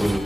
Uhum.